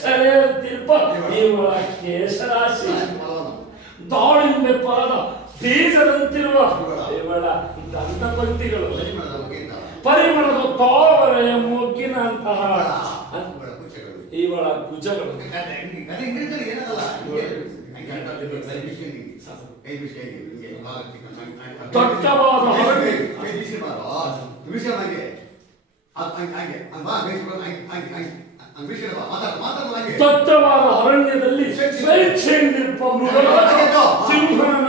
ಚರೆಯುತ್ತಿರುವ ಇವಳ ಕೇಶರಾಶಿ ದಾಳಿಂಬೆ ಪಾದ ಬೀಜದಂತಿರುವ ಇವಳ ದಂತಪಂಕ್ತಿಗಳು ಪರಿಮಳದ ತಾವರೆಯ ಮೊಗ್ಗಿನಂತಹ ಇವಳ ಭುಜಗಳು ದಟ್ಟವಾದ ದಟ್ಟವಾದ ಅರಣ್ಯದಲ್ಲಿ ಸ್ವೇಚ್ಛೆಯಿಂದಿರುವ ಮೃಗರಾಜ ಸಿಂಹನ